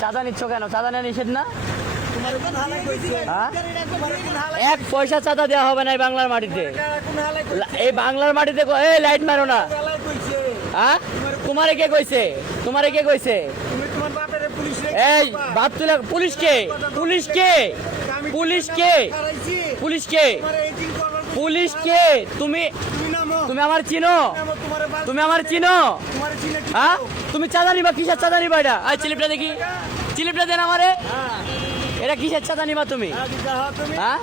চাঁদা নিচ্ছ কেন? চাঁদা নেওয়া নিষেধ না? এক পয়সা চাঁদা দেওয়া হবে না এই বাংলার মাটিতে। এই বাংলার মাটিতে এই লাইট মারো না। হ্যাঁ, তোমারে কে কইছে? তোমারে কে কইছে? এই বাপ তুলে পুলিশকে, পুলিশকে, পুলিশকে, পুলিশকে, পুলিশকে। তুমি তুমি আমার চিনো? তুমি আমার চিনো? হ্যাঁ, তুমি চাঁদা নিবা? কিসের চাঁদা নিবা? এটা চিলিপটা দেখি, চিলিপটা দেন আমারে। এটা কিসের চাঁদা নিবা তুমি? হ্যাঁ,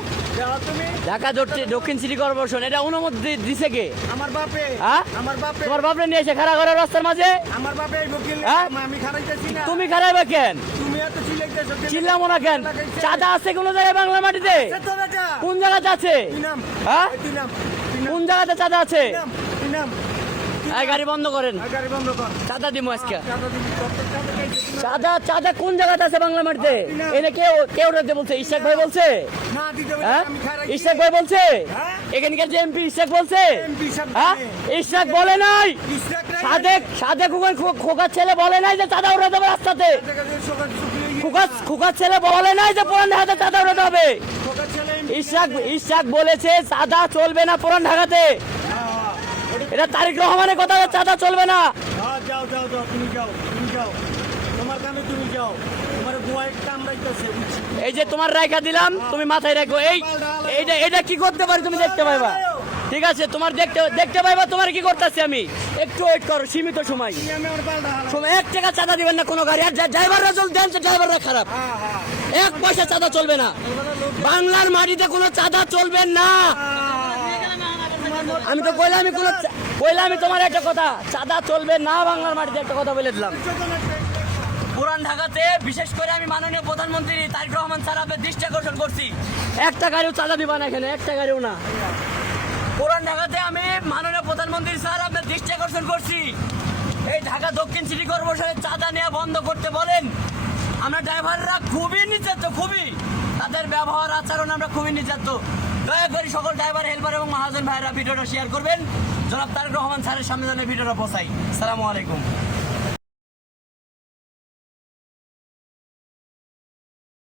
ঢাকা দক্ষিণ সিটি কর্পোরেশন এটা অনুমতি দিছে কে? আমার বাপে। হ্যাঁ, আমার বাপে। তোমার বাপে নিয়ে এসে খাড়া করার রাস্তার মাঝে? আমার বাপে বকিল। আমি খাড়াইতেছি না। তুমি খাড়াইবা কেন? তুমি এত চিল্লাইতেছো কেন? চিল্লামো না কেন? চাঁদা আছে কোন জায়গায় বাংলার মাটিতে? কোন জায়গাতে আছে? হ্যাঁ, কোন জায়গাতে চাঁদা আছে? গাড়ি বন্ধ করেন, চাঁদা দিব আজকে। চাঁদা চাঁদা কোন জায়গাতে আছে বাংলা মাটিতে? এনে কেউ কেউ রাখতে বলছে? ইশাক ভাই বলছে? হ্যাঁ, ইশাক ভাই বলছে? এখানকার যে এমপি ইশাক বলছে? হ্যাঁ, ইশাক বলে নাই। সাদেক খোকার ছেলে বলে নাই যে চাঁদা উড়াতে হবে রাস্তাতে। খোকার ছেলে বলে নাই যে পুরান ঢাকাতে চাঁদা উড়াতে হবে। ইশাক বলেছে চাঁদা চলবে না পুরান ঢাকাতে। এটা তারেক রহমানের কথা, চাঁদা চলবে না। যাও যাও যাও, তুমি যাও, তুমি যাও, তোমার কামে তুমি যাও। তোমার গোয়ায় কামড়াইতেছে। এই যে তোমার রাইখা দিলাম, তুমি মাথায় রাখো। এইটা এটা কি করতে পারি তুমি দেখতে পাইবা। ঠিক আছে, তোমার দেখতে পাইবা তোমার কি করতেছি আমি। একটু ওয়েট করো, সীমিত সময়। 1 টাকা চাঁদা দিবেন না কোনো গাড়ি। আর ড্রাইভাররা চল দেন, ড্রাইভাররা খারাপ। 1 পয়সা চাঁদা চলবে না বাংলার মাটিতে, কোনো চাঁদা চলবে না। আমি তো কইলাম আমি তোমার একটা কথা, চাঁদা চলবে না বাংলার মাটিতে, একটা কথা বলে দিলাম। পুরান ঢাকাতে বিশেষ করে আমি মাননীয় প্রধানমন্ত্রী তারেক রহমান স্যার আপনার দৃষ্টি আকর্ষণ করছি, একটা গাড়িও চাঁদা দিবা না এখানে, একটা গাড়িও না। পুরান ঢাকাতে আমি মাননীয় প্রধানমন্ত্রী স্যার আপনার দৃষ্টি আকর্ষণ করছি, এই ঢাকা দক্ষিণ সিটি কর্পোরেশনের চাঁদা নেওয়া বন্ধ করতে বলেন। আমরা ড্রাইভাররা খুবই নির্যাতিত, খুবই তাদের ব্যবহার আচরণ আমরা খুবই নির্যাতিত। দয়া করে সকল ড্রাইভার, হেল্পার এবং মহাজন ভাইয়েরা ভিডিওটা শেয়ার করবেন। জনাব তারেক রহমান স্যারের সামনে যেন ভিডিওটা পৌঁছাই। আসসালামু আলাইকুম।